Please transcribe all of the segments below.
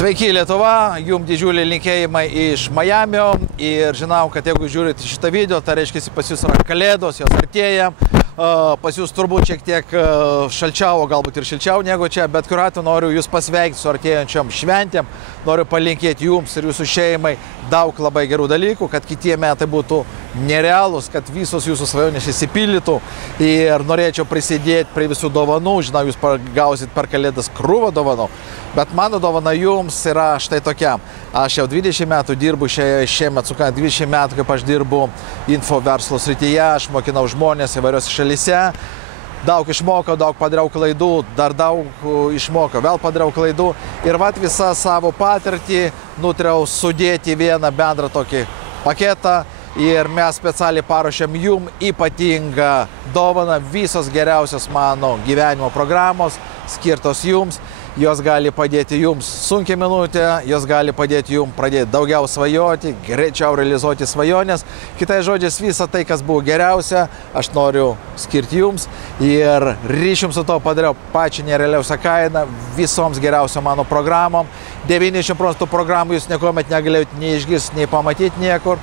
Sveiki Lietuva, jums didžiuliai linkėjimai iš Majamio ir žinau, kad jeigu žiūrite šitą video, tai reiškia, pas jūs yra kalėdos, jos artėja, pas jūs turbūt šiek tiek šalčiau, galbūt ir šilčiau negu čia, bet kuriuo atveju noriu jūs pasveikinti su artėjančiom šventėm, noriu palinkėti jums ir jūsų šeimai daug labai gerų dalykų, kad kitie metai būtų nerealūs, kad visos jūsų svajonės išsipildytų ir norėčiau prisidėti prie visų dovanų, žinau, jūs gausit per kalėdas krūvą dovanų. Bet mano dovana jums yra štai tokia. Aš jau 20 metų dirbu šiemet, 20 metų, kaip aš dirbu info verslo srityje, aš mokinau žmonės įvairiose šalyse. Daug išmokau, daug padariau klaidų, dar daug išmokau, vėl padariau klaidų. Ir vat visą savo patirtį nutariau sudėti vieną bendrą tokį paketą. Ir mes specialiai paruošėm jums ypatingą dovaną, visos geriausios mano gyvenimo programos skirtos jums. Jos gali padėti jums sunkią minutę, jos gali padėti jums pradėti daugiau svajoti, greičiau realizuoti svajonės. Kitai žodžiais, visą tai, kas buvo geriausia, aš noriu skirti jums ir ryšium su to padariau pačią nerealiausią kainą visoms geriausiom mano programom. 90% programų jūs niekuomet negalėjote nei išgirsti, nei pamatyti niekur.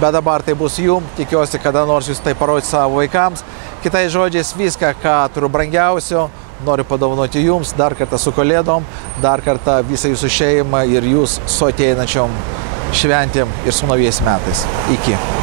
Bet dabar tai bus jums, tikiuosi, kada nors jūs tai parodyti savo vaikams. Kitai žodžiais, viską, ką turiu brangiausio, noriu padovanoti jums dar kartą su kalėdom, dar kartą visą jūsų šeimą ir jūs su ateinančiom šventėm ir su naujais metais. Iki.